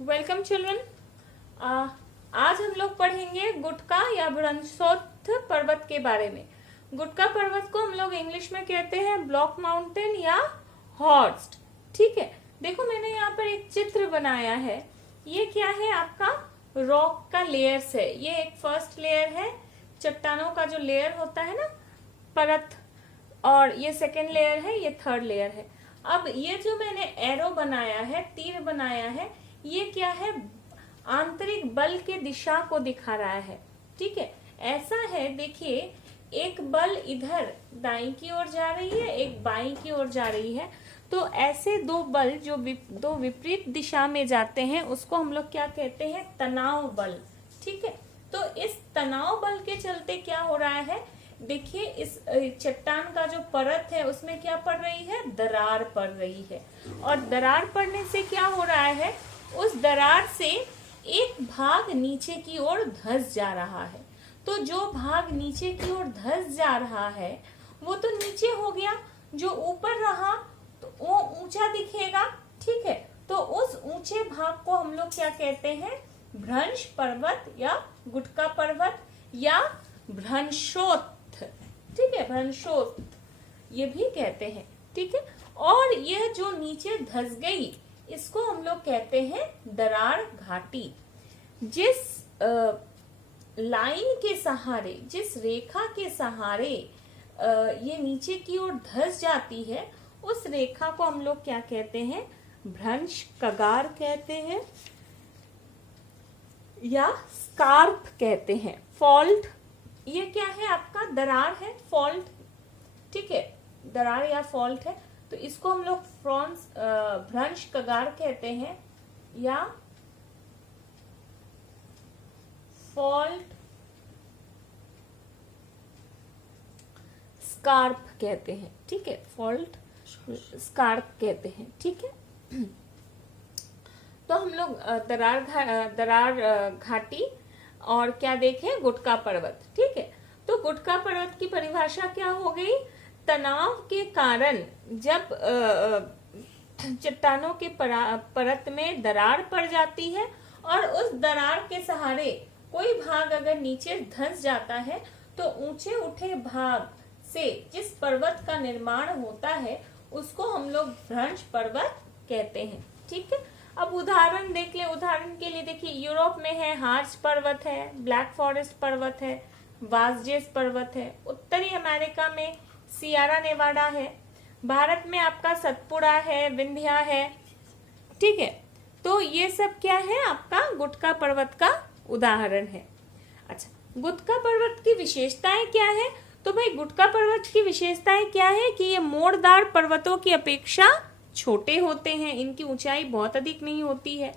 Welcome children. आज हम लोग पढ़ेंगे गुटका या ब्रह्मोत्थ पर्वत के बारे में। गुटका पर्वत को हम लोग इंग्लिश में कहते हैं ब्लॉक माउंटेन या हॉर्स्ट। ठीक है, देखो मैंने यहाँ पर एक चित्र बनाया है। ये क्या है, आपका रॉक का लेयर्स है। ये एक फर्स्ट लेयर है, चट्टानों का जो लेयर होता है ना, परत, और ये सेकेंड लेयर है, ये थर्ड लेयर है। अब ये जो मैंने एरो बनाया है, तीर बनाया है, ये क्या है, आंतरिक बल के दिशा को दिखा रहा है। ठीक है, ऐसा है, देखिए एक बल इधर दाईं की ओर जा रही है, एक बाईं की ओर जा रही है। तो ऐसे दो बल जो दो विपरीत दिशा में जाते हैं उसको हम लोग क्या कहते हैं, तनाव बल। ठीक है, तो इस तनाव बल के चलते क्या हो रहा है, देखिए इस चट्टान का जो परत है उसमें क्या पड़ रही है, दरार पड़ रही है। और दरार पड़ने से क्या हो रहा है, उस दरार से एक भाग नीचे की ओर धंस जा रहा है। तो जो भाग नीचे की ओर धंस जा रहा है वो तो नीचे हो गया, जो ऊपर रहा तो वो ऊंचा दिखेगा। ठीक है, तो उस ऊंचे भाग को हम लोग क्या कहते हैं, भ्रंश पर्वत या गुटका पर्वत या भ्रंशोत्थ। ठीक है, भ्रंशोत्थ ये भी कहते हैं। ठीक है, और यह जो नीचे धंस गई इसको हम लोग कहते हैं दरार घाटी। जिस लाइन के सहारे, जिस रेखा के सहारे ये नीचे की ओर धंस जाती है, उस रेखा को हम लोग क्या कहते हैं, भ्रंश कगार कहते हैं या स्कार्प कहते हैं। फॉल्ट, ये क्या है, आपका दरार है, फॉल्ट। ठीक है, दरार या फॉल्ट है, तो इसको हम लोग भ्रंश कगार कहते हैं या फॉल्ट स्कार्प कहते हैं। ठीक है, फॉल्ट स्कार्प कहते हैं। ठीक है, तो हम लोग दरार घाटी और क्या देखें, गुटका पर्वत। ठीक है, तो गुटका पर्वत की परिभाषा क्या हो गई, तनाव के कारण जब चट्टानों के परत में दरार पड़ जाती है और उस दरार के सहारे कोई भाग अगर नीचे धंस जाता है तो ऊंचे उठे भाग से जिस पर्वत का निर्माण होता है उसको हम लोग भ्रंश पर्वत कहते हैं। ठीक है, अब उदाहरण देख ले। उदाहरण के लिए देखिए, यूरोप में है हार्च पर्वत है, ब्लैक फॉरेस्ट पर्वत है, वासजेस पर्वत है। उत्तरी अमेरिका में सियारा नेवाडा है। भारत में आपका सतपुड़ा है, विंध्या है। ठीक है, तो ये सब क्या है, आपका गुटका पर्वत का उदाहरण है। अच्छा, गुटका पर्वत की विशेषताएं क्या है, तो भाई गुटका पर्वत की विशेषताएं क्या है कि ये मोड़दार पर्वतों की अपेक्षा छोटे होते हैं, इनकी ऊंचाई बहुत अधिक नहीं होती है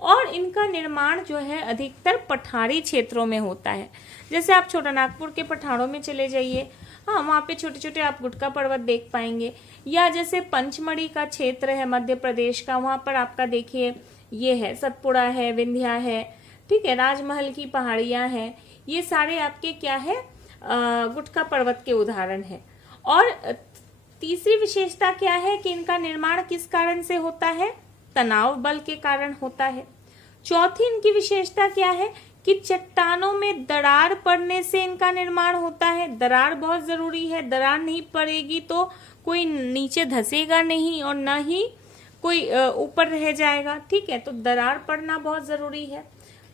और इनका निर्माण जो है अधिकतर पठारी क्षेत्रों में होता है। जैसे आप छोटानागपुर के पठारों में चले जाइए, हाँ वहाँ पे छोटे छोटे आप गुटका पर्वत देख पाएंगे। या जैसे पंचमढ़ी का क्षेत्र है मध्य प्रदेश का, वहाँ पर आपका देखिए ये है, सतपुड़ा है, विंध्या है। ठीक है, राजमहल की पहाड़ियाँ हैं, ये सारे आपके क्या है, गुटका पर्वत के उदाहरण है। और तीसरी विशेषता क्या है कि इनका निर्माण किस कारण से होता है, तनाव बल के कारण होता है। चौथी इनकी विशेषता क्या है कि चट्टानों में दरार पड़ने से इनका निर्माण होता है। दरार बहुत जरूरी है, दरार नहीं पड़ेगी तो कोई नीचे धंसेगा नहीं और ना ही कोई ऊपर रह जाएगा। ठीक है, तो दरार पड़ना बहुत जरूरी है।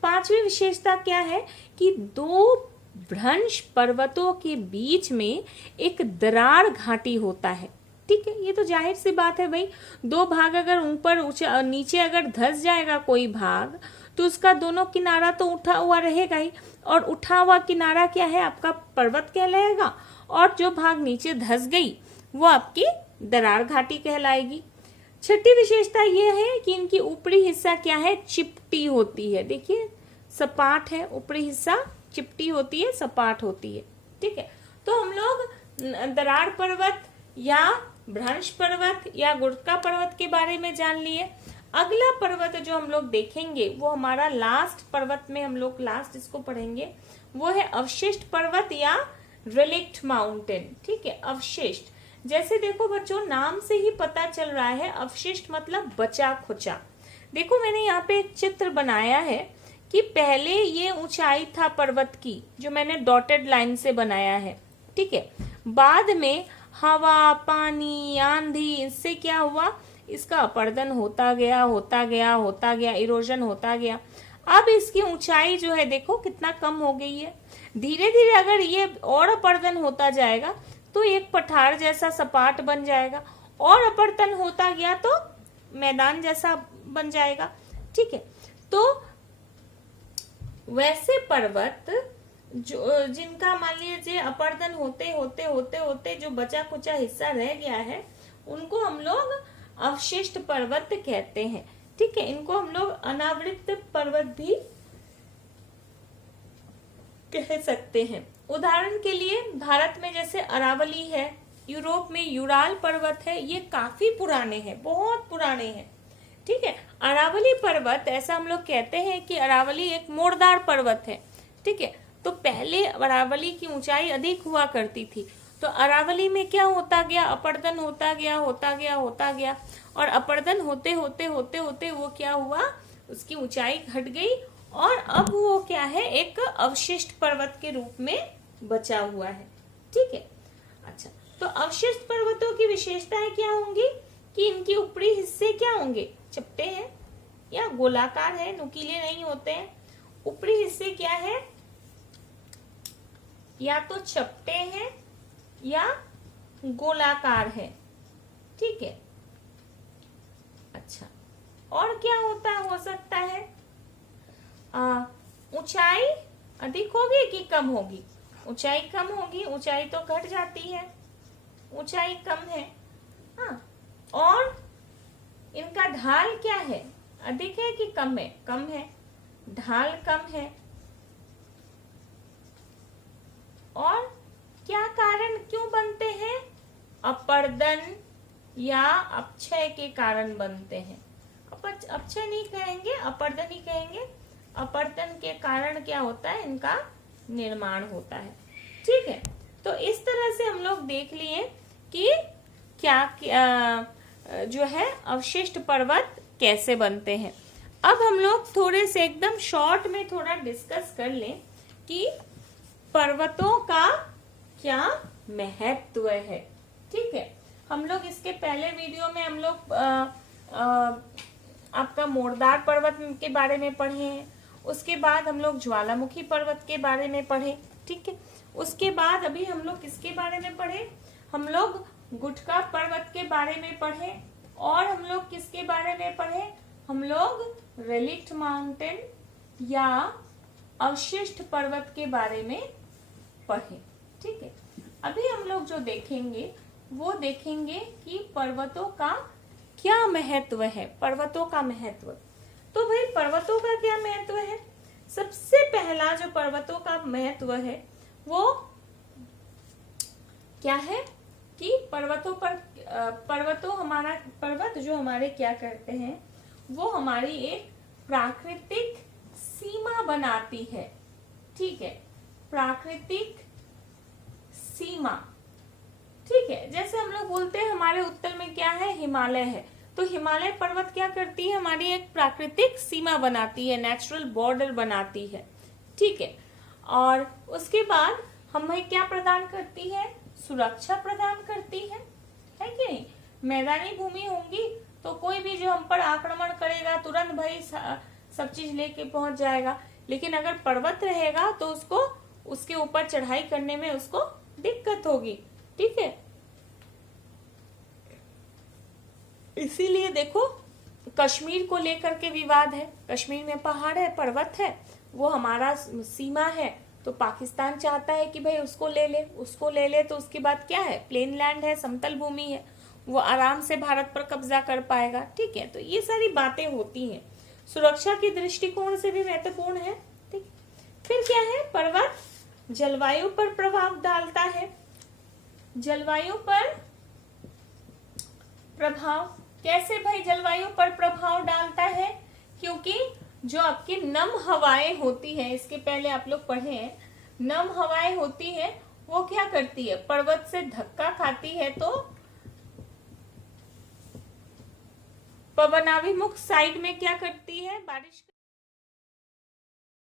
पांचवी विशेषता क्या है कि दो भ्रंश पर्वतों के बीच में एक दरार घाटी होता है। ठीक है, ये तो जाहिर सी बात है भाई, दो भाग अगर ऊपर नीचे अगर धंस जाएगा कोई भाग तो उसका दोनों किनारा तो उठा हुआ रहेगा ही, और उठा हुआ किनारा क्या है, आपका पर्वत कहलाएगा, और जो भाग नीचे धंस गई वो आपकी दरार घाटी कहलाएगी। छठी विशेषता ये है कि इनकी ऊपरी हिस्सा क्या है, चिपटी होती है। देखिए सपाट है, ऊपरी हिस्सा चिपटी होती है, सपाट होती है। ठीक है, तो हम लोग दरार पर्वत या भ्रंश पर्वत या गुटका पर्वत के बारे में जान लिए। अगला पर्वत जो हम लोग देखेंगे वो हमारा लास्ट पर्वत में हम लोग लास्ट इसको पढ़ेंगे, वो है अवशिष्ट पर्वत या रिलिक्ट माउंटेन। ठीक है, अवशिष्ट, जैसे देखो बच्चों नाम से ही पता चल रहा है, अवशिष्ट मतलब बचा खुचा। देखो मैंने यहाँ पे एक चित्र बनाया है कि पहले ये ऊंचाई था पर्वत की, जो मैंने डॉटेड लाइन से बनाया है, ठीक है। बाद में हवा, पानी, आंधी, इससे क्या हुआ, इसका अपरदन होता गया होता गया होता गया, इरोजन होता गया। अब इसकी ऊंचाई जो है देखो कितना कम हो गई है। धीरे धीरे अगर ये और अपरदन होता जाएगा तो एक पठार जैसा सपाट बन जाएगा, और अपरदन होता गया तो मैदान जैसा बन जाएगा, ठीक है। तो वैसे पर्वत जो जिनका मान लीजिए अपरदन होते होते होते होते जो बचा कुचा हिस्सा रह गया है, उनको हम लोग अवशिष्ट पर्वत कहते हैं, ठीक है। इनको हम लोग अनावृत पर्वत भी कह सकते हैं। उदाहरण के लिए भारत में जैसे अरावली है, यूरोप में यूराल पर्वत है, ये काफी पुराने हैं, बहुत पुराने हैं, ठीक है। अरावली पर्वत, ऐसा हम लोग कहते हैं कि अरावली एक मोड़दार पर्वत है, ठीक है। तो पहले अरावली की ऊंचाई अधिक हुआ करती थी, तो अरावली में क्या होता गया, अपरदन होता गया होता गया होता गया, और अपरदन होते होते होते होते वो क्या हुआ, उसकी ऊंचाई घट गई, और अब वो क्या है, एक अवशिष्ट पर्वत के रूप में बचा हुआ है, ठीक है। अच्छा, तो अवशिष्ट पर्वतों की विशेषताएं क्या होंगी कि इनके ऊपरी हिस्से क्या होंगे, चपटे हैं या गोलाकार है, नुकीले नहीं होते हैं। ऊपरी हिस्से क्या है, या तो चपटे हैं या गोलाकार है, ठीक है। अच्छा, और क्या हो सकता है, ऊंचाई अधिक होगी कि कम होगी, ऊंचाई कम होगी, ऊंचाई तो घट जाती है, ऊंचाई कम है, हाँ। और इनका ढाल क्या है, अधिक है कि कम है, कम है, ढाल कम है। और क्या कारण क्यों बनते हैं, अपरदन या अपक्षय के कारण बनते हैं। अपक्षय नहीं कहेंगे, अपरदन ही कहेंगे। अपरदन के कारण क्या होता है, इनका निर्माण होता है, ठीक है। तो इस तरह से हम लोग देख लिए कि क्या जो है अवशिष्ट पर्वत कैसे बनते हैं। अब हम लोग थोड़े से एकदम शॉर्ट में थोड़ा डिस्कस कर लें कि पर्वतों का क्या महत्व है, ठीक है। हम लोग इसके पहले वीडियो में हम लोग आपका मोड़दार पर्वत के बारे में पढ़े हैं, उसके बाद हम लोग ज्वालामुखी पर्वत के बारे में पढ़े, ठीक है। उसके बाद अभी हम लोग किसके बारे में पढ़े, हम लोग गुटका पर्वत के बारे में पढ़े, और हम लोग किसके बारे में पढ़े, हम लोग रेलिक्ट माउंटेन या अवशिष्ट पर्वत के बारे में पढ़े, ठीक है। अभी हम लोग जो देखेंगे वो देखेंगे कि पर्वतों का क्या महत्व है, पर्वतों का महत्व। तो भाई पर्वतों का क्या महत्व है, सबसे पहला जो पर्वतों का महत्व है वो क्या है कि पर्वत जो हमारे क्या करते हैं, वो हमारी एक प्राकृतिक सीमा बनाती है, ठीक है, प्राकृतिक सीमा, ठीक है। जैसे हम लोग बोलते हैं हमारे उत्तर में क्या है, हिमालय है, तो हिमालय पर्वत क्या करती है, हमारी एक प्राकृतिक सीमा बनाती है, नेचुरल बॉर्डर बनाती है, ठीक है। और उसके बाद हमें क्या प्रदान करती है, सुरक्षा प्रदान करती है कि नहीं। मैदानी भूमि होंगी तो कोई भी जो हम पर आक्रमण करेगा तुरंत भाई सब चीज लेके पहुंच जाएगा, लेकिन अगर पर्वत रहेगा तो उसको उसके ऊपर चढ़ाई करने में उसको दिक्कत होगी, ठीक है। इसीलिए देखो कश्मीर को लेकर के विवाद है, कश्मीर में पहाड़ है, पर्वत है, वो हमारा सीमा है, तो पाकिस्तान चाहता है कि भाई उसको ले ले, तो उसके बाद क्या है, प्लेन लैंड है, समतल भूमि है, वो आराम से भारत पर कब्जा कर पाएगा, ठीक है। तो ये सारी बातें होती हैं, सुरक्षा के दृष्टिकोण से भी महत्वपूर्ण है, ठीक। फिर क्या है, पर्वत जलवायु पर प्रभाव डालता है। जलवायु पर प्रभाव कैसे भाई जलवायु पर प्रभाव डालता है, क्योंकि जो आपकी नम हवाएं होती है, इसके पहले आप लोग पढ़े हैं, नम हवाएं होती है वो क्या करती है, पर्वत से धक्का खाती है तो पवनाभिमुख साइड में क्या करती है, बारिश